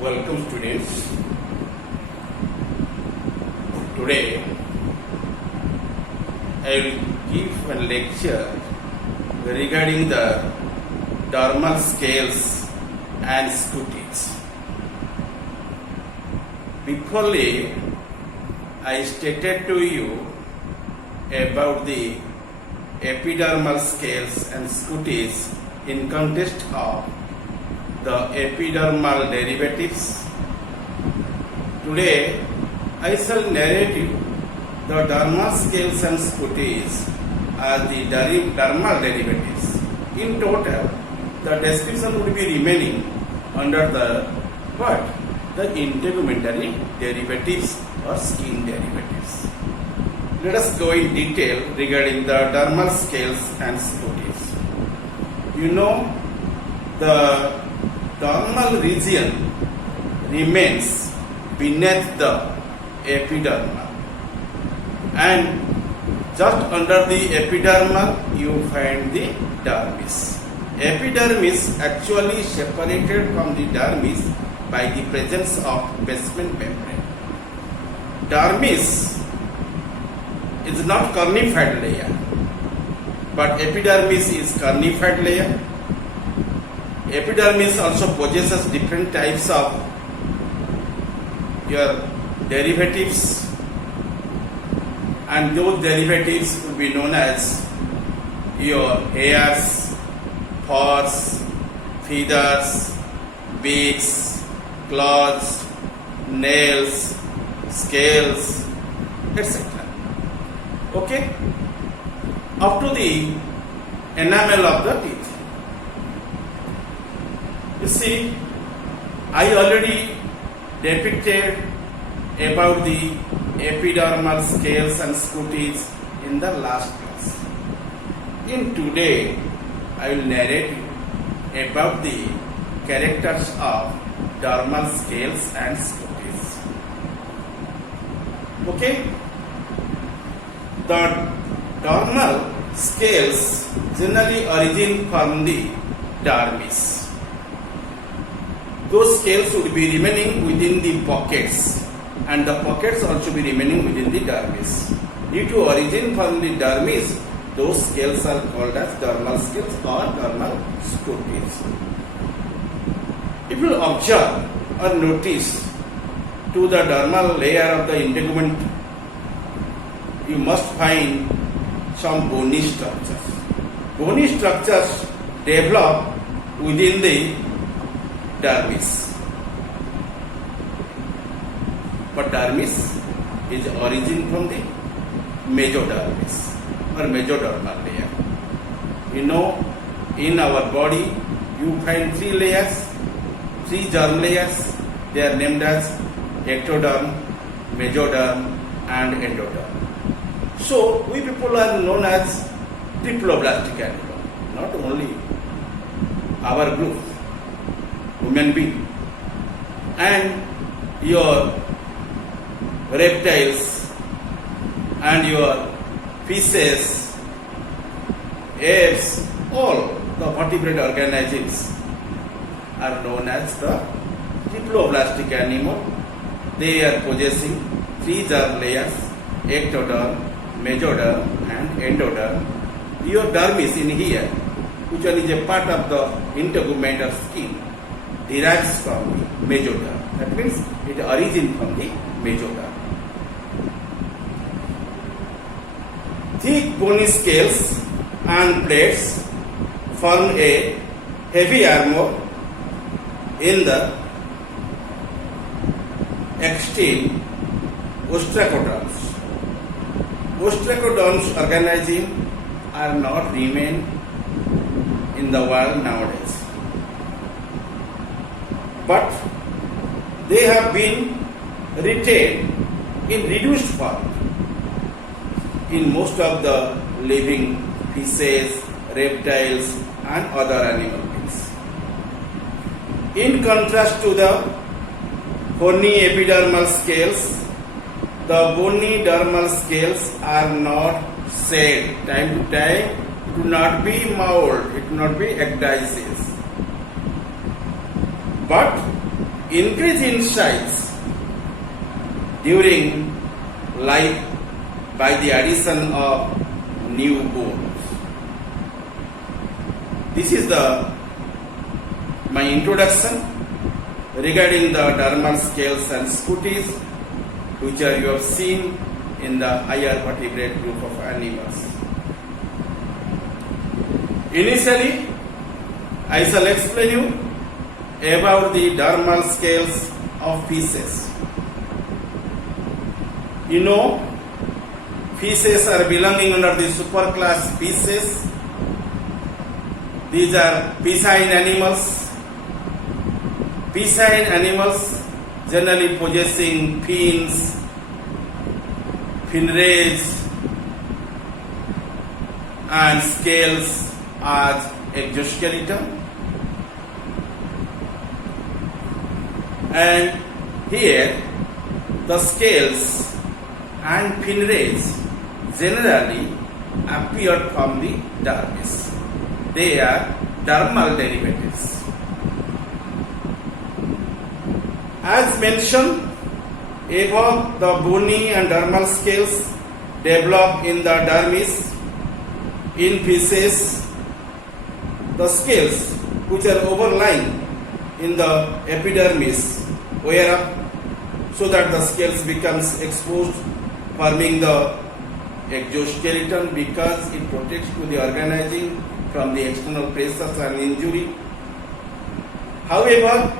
Welcome students. Today I will give a lecture regarding the dermal scales and scutes. Beforely I stated to you about the epidermal scales and scutes in context of the epidermal derivatives. Today I shall narrate you the dermal scales and scutes as the dermal derivatives. In total, the description would be remaining under the what? The integumentary derivatives or skin derivatives. Let us go in detail regarding the dermal scales and scutes. You know, the dermal region remains beneath the epidermal, and just under the epidermal you find the dermis. Epidermis actually separated from the dermis by the presence of basement membrane. Dermis is not cornified layer, but epidermis is cornified layer. Epidermis also possesses different types of your derivatives, and those derivatives will be known as your hairs, furs, feathers, beaks, claws, nails, scales, etc. Okay? Up to the enamel of the teeth. You see, I already depicted about the epidermal scales and scutes in the last class. In today, I will narrate you about the characters of dermal scales and scutes. Okay? The dermal scales generally origin from the dermis. Those scales would be remaining within the pockets, and the pockets also be remaining within the dermis. Due to origin from the dermis, those scales are called as dermal scales or dermal scutes. If you observe or notice to the dermal layer of the integument, you must find some bony structures. Bony structures develop within the dermis. But dermis is origin from the mesodermis or mesodermal layer. You know, in our body you find three layers, three germ layers. They are named as ectoderm, mesoderm and endoderm. So we people are known as triploblastic animal. Not only our group, human being, and your reptiles and your fishes, apes, all the vertebrate organisms are known as the triploblastic animal. They are possessing three germ layers: ectoderm, mesoderm and endoderm. Your dermis in here, which one is a part of the integument or skin, derives from the mesoderm. That means it origins from the mesoderm. Thick bony scales and plates form a heavy armor in the extreme ostracoderms. Ostracoderms organisms are not remain in the world nowadays, but they have been retained in reduced form in most of the living fishes, reptiles and other animal beings. In contrast to the horny epidermal scales, the bony dermal scales are not shed time to time. It will not be mauled, it will not be ecdysis. But increase in size during life by the addition of new bones. This is my introduction regarding the dermal scales and scutes, which you have seen in the higher vertebrate group of animals. Initially, I shall explain you about the dermal scales of fishes. You know, fishes are belonging under the superclass fishes. These are piscine animals. Piscine animals generally possessing fins, fin rays, and scales as exoskeleton. And here the scales and fin rays generally appear from the dermis. They are dermal derivatives. As mentioned above, the bony and dermal scales develop in the dermis. In fishes, the scales which are overlying in the epidermis wear up so that the scales becomes exposed, forming the exoskeleton because it protects to the organism from the external pressures and injury. However,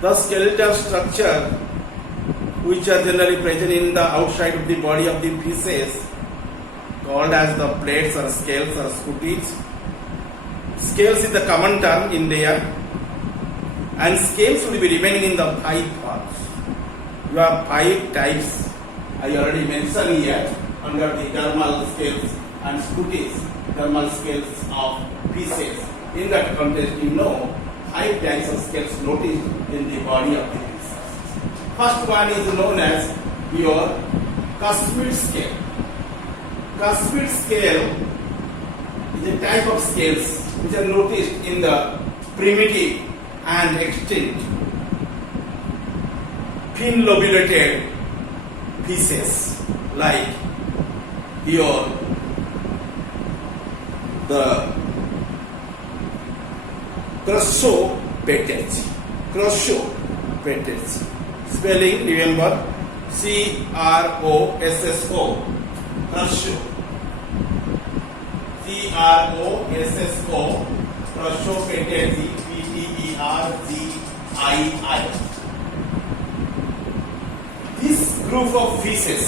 the skeletal structure which are generally present in the outside of the body of the fishes called as the plates or scales or scutes. Scales is the common term in there, and scales will be remaining in the 5 parts. You have 5 types. I already mentioned here under the dermal scales and scutes, dermal scales of fishes. In that context, you know 5 types of scales noticed in the body of the fish. First one is known as your cuspid scale. Cuspid scale is a type of scales which are noticed in the primitive and extinct fin-lobulated fishes like here the Crossopetech. Crossopetech. Spelling, remember, C-R-O-S-S-O. Crosso. C-R-O-S-S-O. Crossopetech. P-E-T-E-R-G-I-I. This group of fishes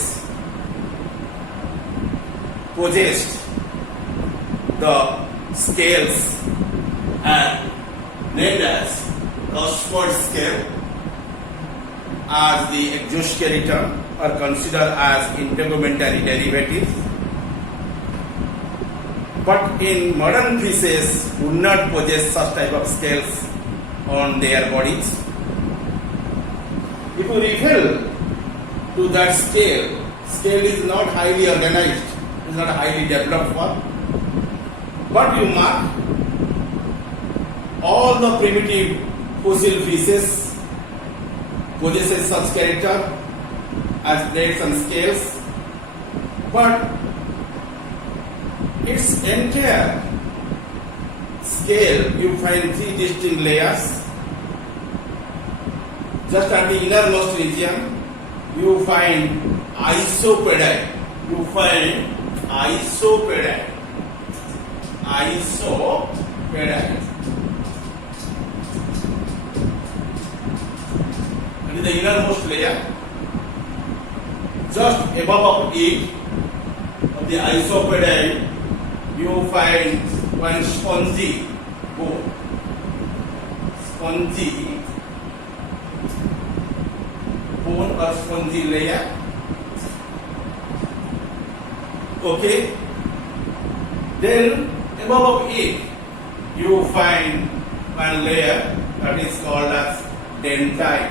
possessed the scales and named as cuspid scale as the exoskeleton are considered as integumentary derivatives. But in modern fishes would not possess such type of scales on their bodies. If you refer to that scale is not highly organized, it is not highly developed form. But you mark all the primitive fossil fishes possesses such character as plates and scales, but its entire scale you find 3 distinct layers. Just at the innermost region you find isopodai. And in the innermost layer, just above of it, of the isopodai, you find one spongy bone. Or spongy layer. Okay. Then above it you find one layer that is called as denti.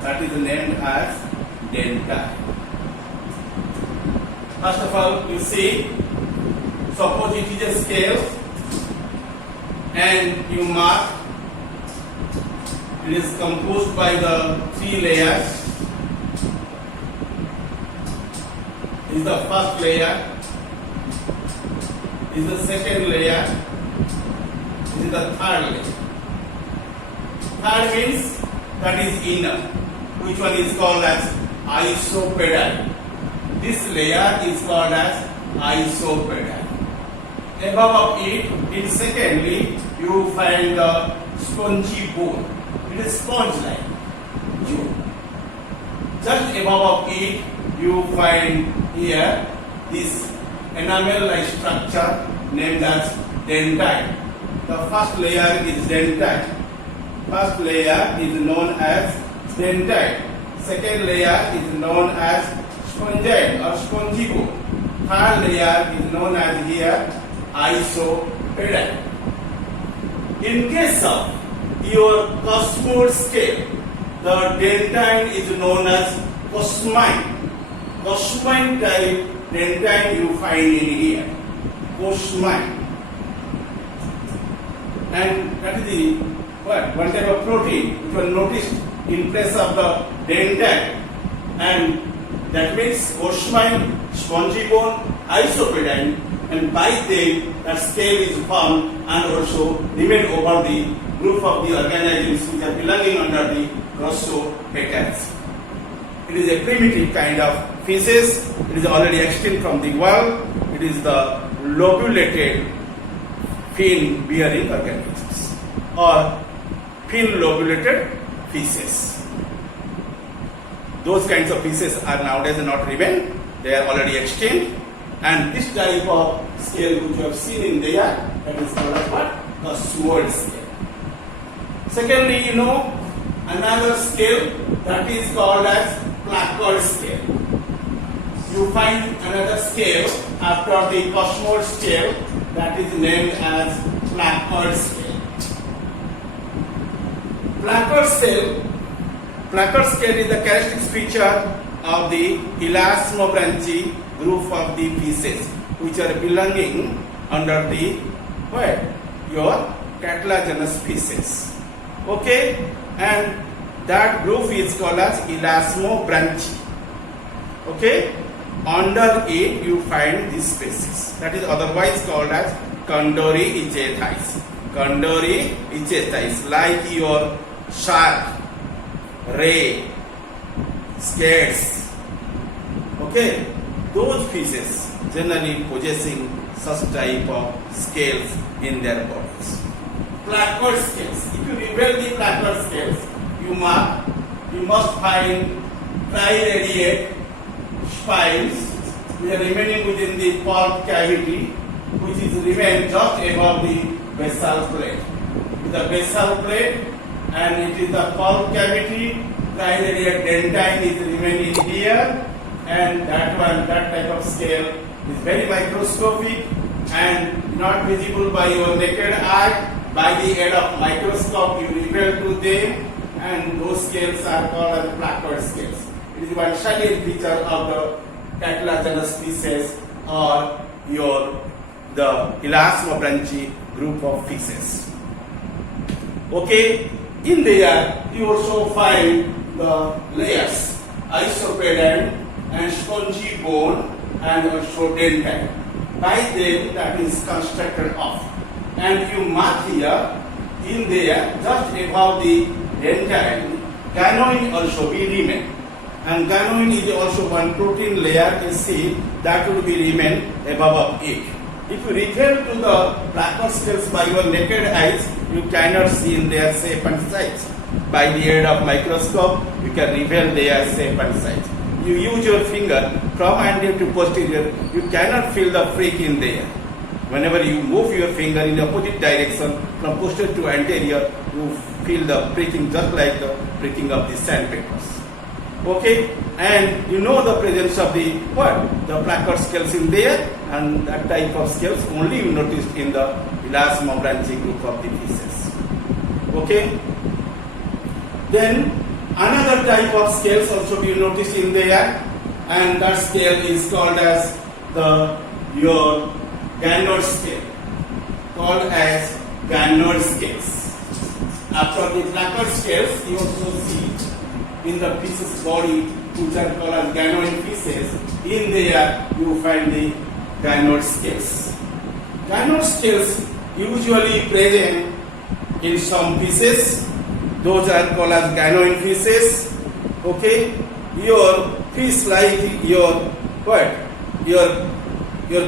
That is named as denti. First of all, you see, suppose it is a scale and you mark It is composed by the three layers. This is the first layer. This is the second layer. This is the third layer. Third means that is inner, which one is called as isopedal. This layer is called as isopedal. Above of it, in secondly, you find the spongy bone. It is sponge-like. Just above of it, you find here this enamel-like structure named as dentine. The first layer is dentine. First layer is known as dentine. Second layer is known as spongine or spongy bone. Third layer is known as here isopedal. In case of your Cosmode scale, the dentine is known as cosmine. Cosmine type dentine you find in here. Cosmine. And that is the one type of protein which was noticed in place of the dentine. And that makes cosmine, spongy bone, isopedine, and by them that scale is formed and also remain over the group of the organisms which are belonging under the Grossopetals. It is a primitive kind of feces. It is already extinct from the world. It is the lobulated fin-bearing organisms or fin-lobulated feces. Those kinds of feces are nowadays not remain. They are already extinct. And this type of scale which you have seen in there, that is called as what? The sword scale. Secondly, you know another scale that is called as Placard scale. You find another scale after the Cosmode scale that is named as Placard scale. Placard scale is the characteristic feature of the elasmobranchi group of the feces which are belonging under the what? Your cartilaginous feces. Okay, and that group is called as elasmobranchi. Okay, under it you find these species that is otherwise called as Kondori ichthys. Kondori ichthys, like your shark, ray, skates. Okay, those fishes generally possessing such type of scales in their bodies. Placard scales. If you reveal the placard scales, you must find triradiate spines which are remaining within the pulp cavity, which is remain just above the basal plate. The basal plate, and it is the pulp cavity. Triradiate dentine is remaining here, and that type of scale is very microscopic and not visible by your naked eye. By the aid of microscope, you reveal to them, and those scales are called as placard scales. It is one salient feature of the cartilaginous species or the elasmobranchi group of feces. Okay, in there you also find the layers isopedal and spongy bone and also dentine. By them that is constructed of. And you mark here in there just above the dentine, ganoin also will remain. And ganoin is also one protein layer you see that will be remain above of it. If you refer to the placard scales by your naked eyes, you cannot see in their shape and size. By the aid of microscope, you can reveal their shape and size. You use your finger from anterior to posterior, you cannot feel the prick in there. Whenever you move your finger in the opposite direction from posterior to anterior, you feel the pricking just like the pricking of the sandpapers. Okay, and you know the presence of the what? The placard scales in there, and that type of scales only you noticed in the elasmobranchi group of the feces. Okay. Then another type of scales also you notice in there, and that scale is called as your Gannard scale, called as Gannard scales. After the Plackard scales, you also see in the feces body, which are called as gynoid feces. In there, you find the gynoid scales. Gynoid scales usually present in some feces. Those are called as gynoid feces. Okay, your fish like your what? Your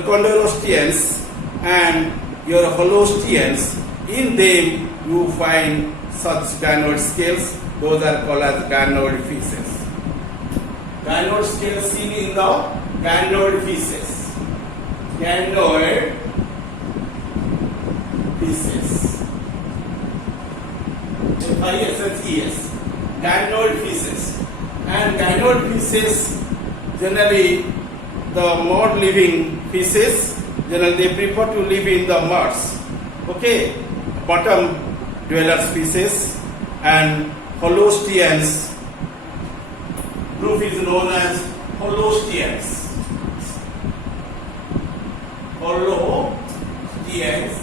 chondrosteans and your holosteans. In them, you find such gynoid scales. Those are called as gynoid feces. Gynoid scales seen in the gynoid feces. Gynoid feces. F-I-S-S-E-S. Gynoid feces. And gynoid feces, generally the mud living feces, generally they prefer to live in the muds. Okay, bottom dwellers feces and holosteans. Group is known as holosteans. Holosteans.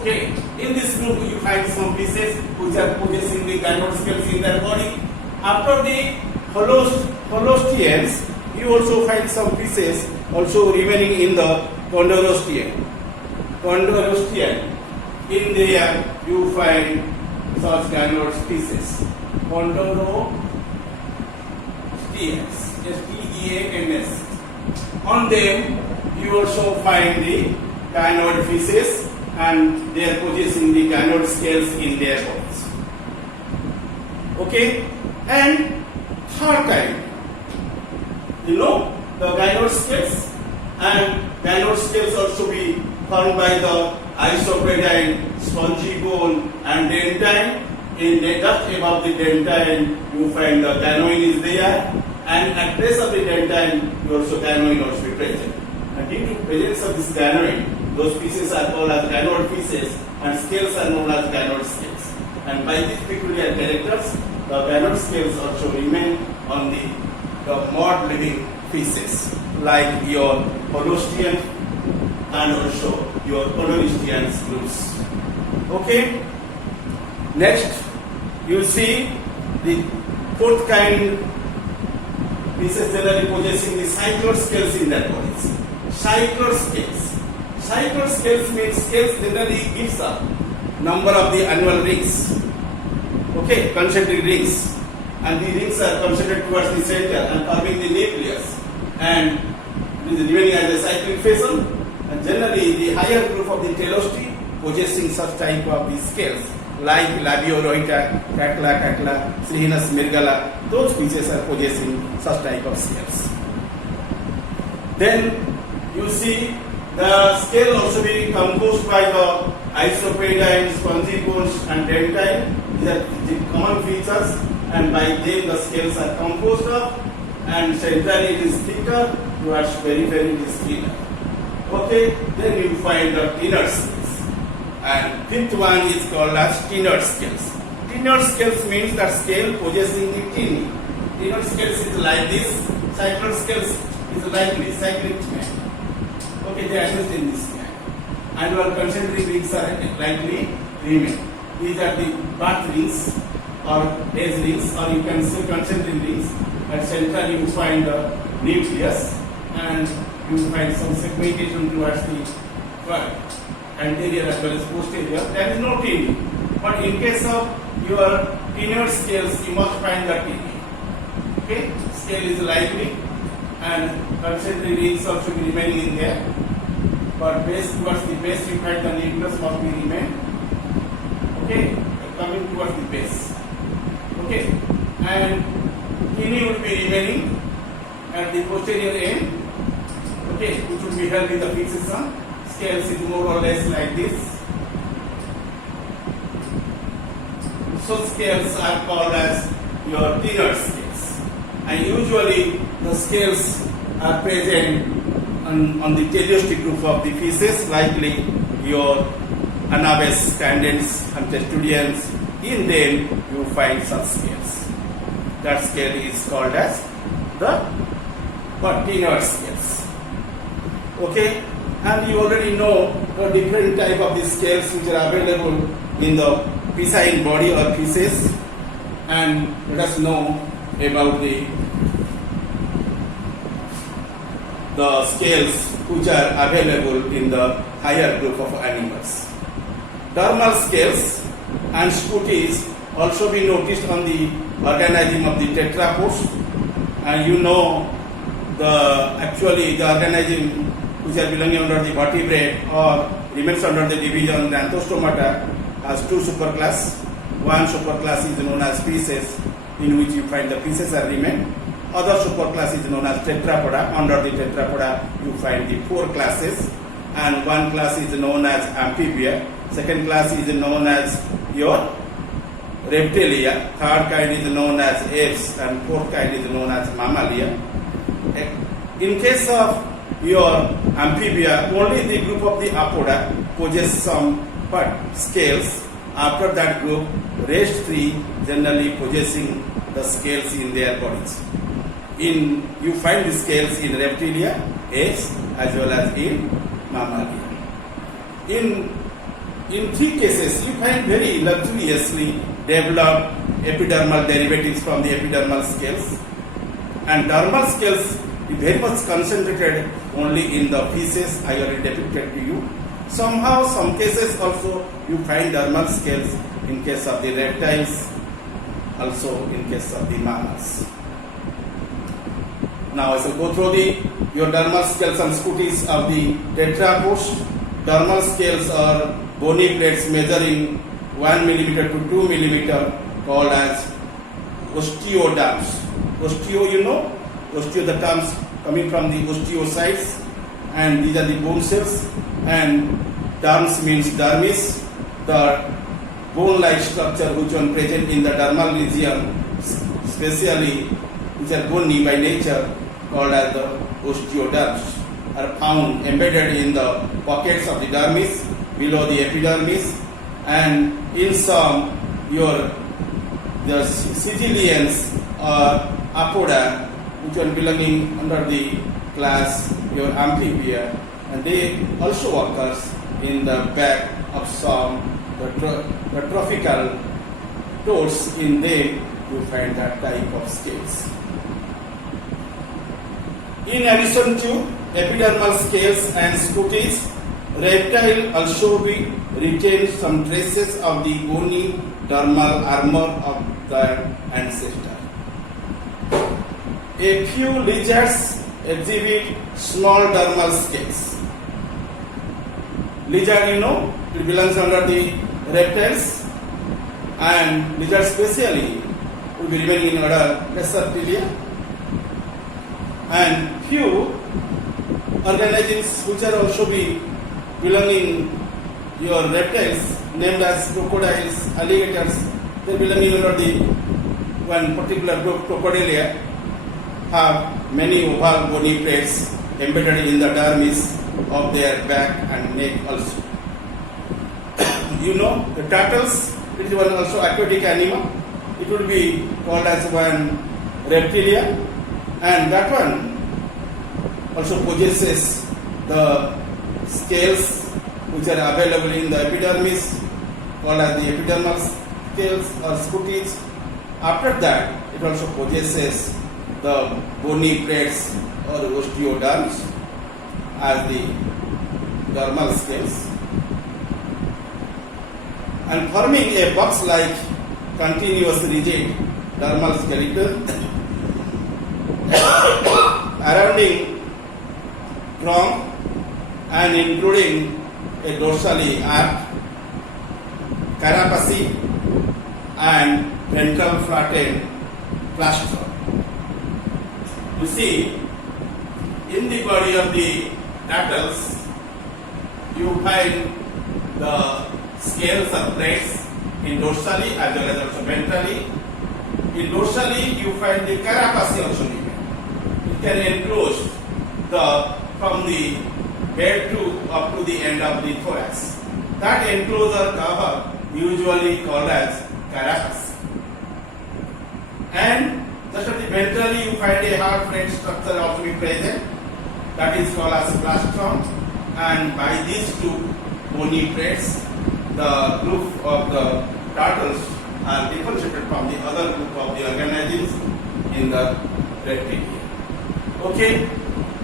Okay, in this group you find some feces which are possessing the gynoid scales in their body. After the holosteans, you also find some feces also remaining in the chondrostean. In there you find such gynoid feces. Chondrosteans, S-T-E-A-N-S. On them you also find the gynoid feces and they are possessing the gynoid scales in their bodies. Okay, and third kind, the gynoid scales, and gynoid scales also be found by the isopedine, spongy bone and dentine. In just above the dentine, you find the gynoid is there, and at base of the dentine, you also gynoid also be present. And due to presence of this gynoid, those pieces are called as gynoid pieces, and scales are known as gynoid scales. And by these peculiar characters, the gynoid scales also remain on the mud living pieces, like your holostean and also your chondrostean groups. Okay. Next, you see the fourth kind pieces generally possessing the cycloid scales in their bodies. Cycloid scales. Cycloid scales means scales generally gives a number of the annual rings. Okay, concentric rings. And the rings are concentrated towards the center and forming the nucleus. And it is remaining as a cyclic fashion. And generally, the higher group of the telostri possessing such type of the scales, like Labiorhoita, Catla, Slihinus myrgala, those species are possessing such type of scales. Then you see the scale also be composed by the isopedine, spongy bones and dentine. These are the common features, and by them the scales are composed of, and centrally it is thicker, towards periphery it is thinner. Okay, then you find the thinner scales. And fifth one is called as thinner scales. Thinner scales means that scale possessing the tin. Thinner scales is like this, cycloid scales is like this, cyclic chain. Okay, they are used in this chain. Annual concentric rings are likely remain. These are the birth rings or age rings, or you can say concentric rings. At central you find the nucleus, and you find some segmentation towards the anterior as well as posterior. There is no tin. But in case of your thinner scales, you must find the tin. Okay, scale is likely, and concentric rings also be remaining in there. But base towards the base, you find the nucleus must be remain. Okay, coming towards the base. Okay, and kidney would be remaining at the posterior end. Okay, which would be held in the fixation. Scales is more or less like this. So scales are called as your thinner scales, and usually the scales are present on the teleosteal group of the feces, likely your Anabes, Candens, and Testudians. In them you find such scales. That scale is called as the thinner scales. Okay, and you already know the different type of the scales which are available in the piscine body or feces, and let us know about the scales which are available in the higher group of animals. Dermal scales and scutes also be noticed on the organism of the tetrapods, and you know the organism which are belonging under the vertebrate or remains under the division Xanthostomata has two superclass. One superclass is known as species, in which you find the pieces are remain. Other superclass is known as tetrapoda. Under the tetrapoda you find the four classes, and one class is known as amphibia. Second class is known as your reptilia. Third kind is known as apes, and fourth kind is known as mammalia. In case of your amphibia, only the group of the apoda possess some scales. After that group, rest three generally possessing the scales in their bodies. You find the scales in reptilia, apes, as well as in mammalia. In three cases, you find very luxuriously developed epidermal derivatives from the epidermal scales, and dermal scales is very much concentrated only in the feces I already depicted to you. Somehow, some cases also you find dermal scales in case of the reptiles, also in case of the mammals. Now I shall go through your dermal scales and scutes of the tetrapods. Dermal scales are bony plates measuring 1 millimeter to 2 millimeter called as osteoderms. Osteo, you know, osteo, the terms coming from the osteocytes, and these are the bone cells, and derms means dermis, the bone-like structure which are present in the dermal region, especially which are bony by nature, called as the osteoderms, are found embedded in the pockets of the dermis below the epidermis, and in some the sigillians or apoda which are belonging under the class your amphibia, and they also occurs in the back of some the trophical toads. In them you find that type of scales. In addition to epidermal scales and scutes, reptile also retain some traces of the bony dermal armor of their ancestor. A few lizards exhibit small dermal scales. Lizard, you know, it belongs under the reptiles, and lizard specially will be remaining in order Lacertilia, and few organisms which are also belonging your reptiles, named as crocodiles, alligators, they belonging under the one particular group, Crocodilia, have many oval bony plates embedded in the dermis of their back and neck also. You know, the turtles, it is one also aquatic animal. It would be called as one reptilia, and that one also possesses the scales which are available in the epidermis, called as the epidermal scales or scutes. After that, it also possesses the bony plates or osteoderms as the dermal scales, and forming a box-like continuous rigid dermal skeleton surrounding trunk and including a dorsally arched carapace and ventral flattened plastron. You see, in the body of the turtles, you find the scales are placed in dorsally as well as also ventrally. In dorsally, you find the carapace also remain. It can enclose from the head up to the end of the thorax. That enclosure cover usually called as carapace. And just at the ventrally, you find a hard plate structure also be present, that is called as plastron, and by these two bony plates the group of the turtles are differentiated from the other group of the organisms in the red area. Okay,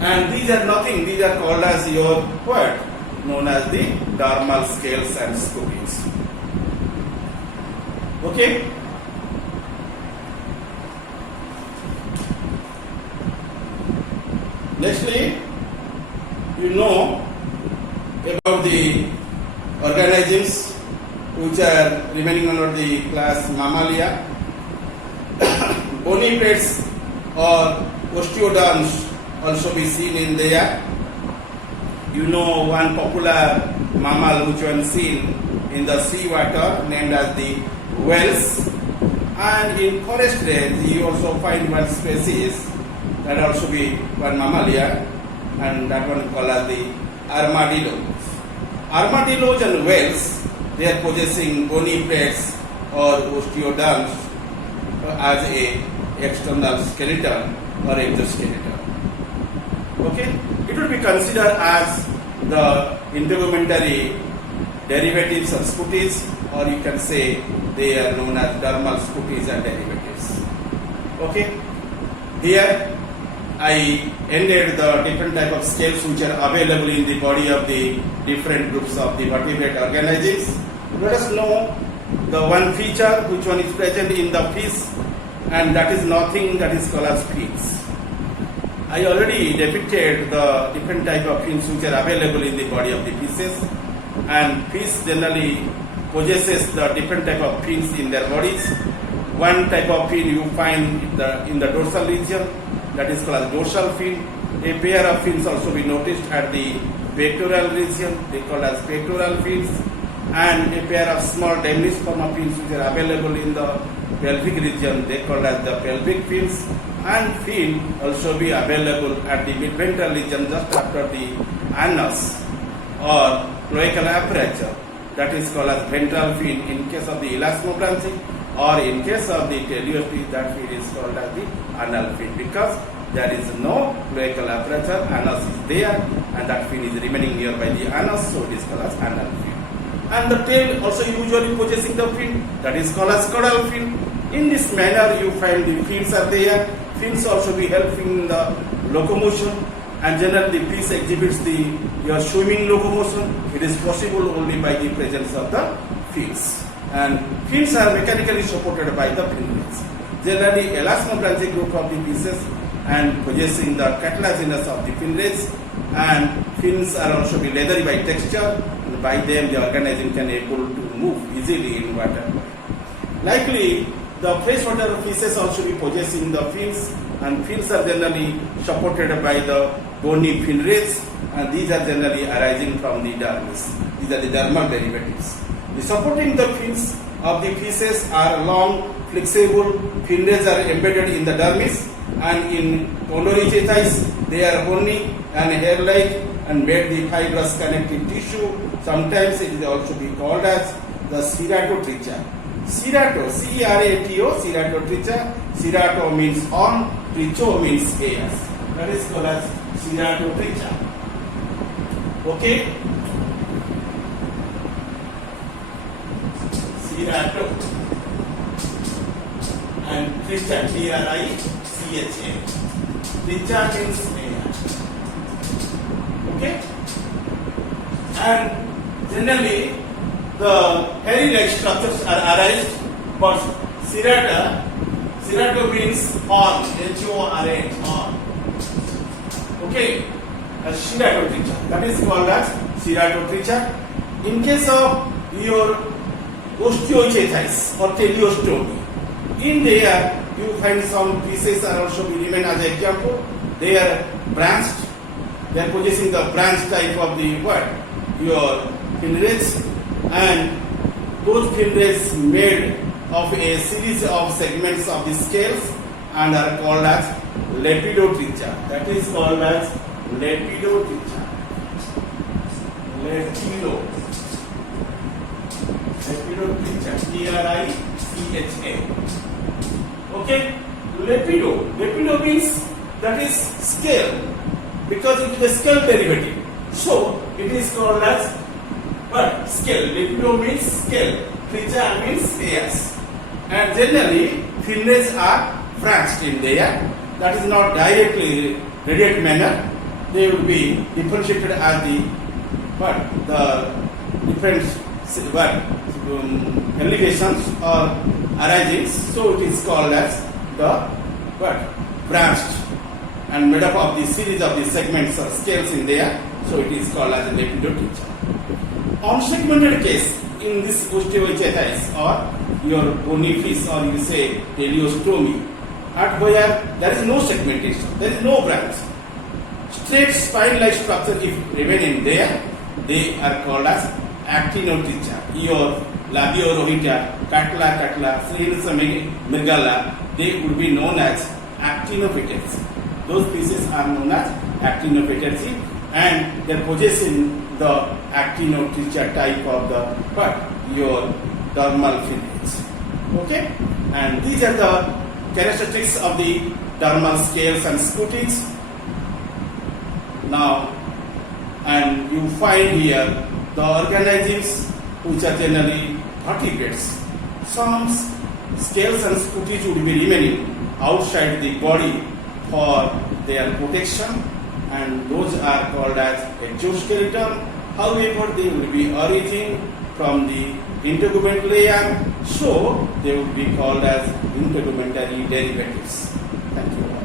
and these are nothing, these are called as your what? Known as the dermal scales and scutes. Okay? Nextly, you know about the organisms which are remaining under the class Mammalia. Bonipedes or osteoderms also be seen in there. You know one popular mammal which one seen in the sea water named as the whales, and in forest range you also find one species that also be one mammalia, and that one called as the armadillos. Armadillos and whales, they are possessing bonipedes or osteoderms as a external skeleton or exoskeleton. Okay, it will be considered as the integumentary derivatives of scuties, or you can say they are known as dermal scuties and derivatives. Okay, here I ended the different type of scales which are available in the body of the different groups of the vertebrate organisms. Let us know the one feature which one is present in the fish, and that is nothing, that is called as fins. I already depicted the different type of fins which are available in the body of the fishes, and fish generally possesses the different type of fins in their bodies. One type of fin you find in the dorsal region, that is called as dorsal fin. A pair of fins also be noticed at the pectoral region, they called as pectoral fins, and a pair of small Dendrosperma fins which are available in the pelvic region, they called as the pelvic fins, and fin also be available at the midventral region just after the anus or cloacal aperture, that is called as ventral fin in case of the elasmobranchi, or in case of the teleosteus, that fin is called as the anal fin, because there is no cloacal aperture, anus is there, and that fin is remaining nearby the anus, so it is called as anal fin. And the tail also usually possessing the fin, that is called as caudal fin. In this manner you find the fins are there. Fins also be helping in the locomotion, and generally the fish exhibits your swimming locomotion. It is possible only by the presence of the fins, and fins are mechanically supported by the finnets. Generally elasmobranchic group of the fishes and possessing the cartilaginous of the finnets, and fins are also be leathery by texture. By them the organism can able to move easily in water. Likely the freshwater fishes also be possessing the fins, and fins are generally supported by the bony finnets, and these are generally arising from the dermis. These are the dermal derivatives. The supporting the fins of the fishes are long, flexible. Finnets are embedded in the dermis, and in Condoricetids they are bony and hair-like and made the fibrous connective tissue. Sometimes it is also be called as the ceratotricha. Cerato, C-E-R-A-T-O, ceratotricha. Cerato means horn, tricho means hairs. That is called as ceratotricha. Okay? Cerato and tricha, T-R-I-C-H-A. Tricha means hair. Okay? And generally the hairy-like structures are arised, but cerato means horn, H-O-R-A, horn. Okay, ceratotricha, that is called as ceratotricha. In case of your osteochaetes or teleostomy, in there you find some pieces are also remain as an example. They are branched, they are possessing the branch type of the what? Your finnets, and those finnets made of a series of segments of the scales and are called as lepidotricha. That is called as lepidotricha. Lepidotricha. T-R-I-C-H-A. Okay? Lepido means that is scale, because it is a scale derivative. So it is called as But scale, libido means scale, trichat means hairs. And generally, finnets are branched in there. That is not directly radiate manner. They will be differentiated as the different elevations or arisings. So it is called as the branched and made up of the series of the segments or scales in there. So it is called as a libido trichat. Unsegmented case in this osteoitis or your bony fish or you say teleostomy, at where there is no segmentation, there is no branch. Straight spine-like structure if remain in there, they are called as actinotrichat. Your labiorohita, catla, megala, they would be known as actinophytates. Those pieces are known as actinophytates and they are possessing the actinotrichat type of the your dermal finnets. Okay, and these are the characteristics of the dermal scales and scutes. Now, and you find here the organisms which are generally vertebrates. Some scales and scutes would be remaining outside the body for their protection, and those are called as exoskeleton. However, they will be origin from the integument layer, so they will be called as integumentary derivatives. Thank you all.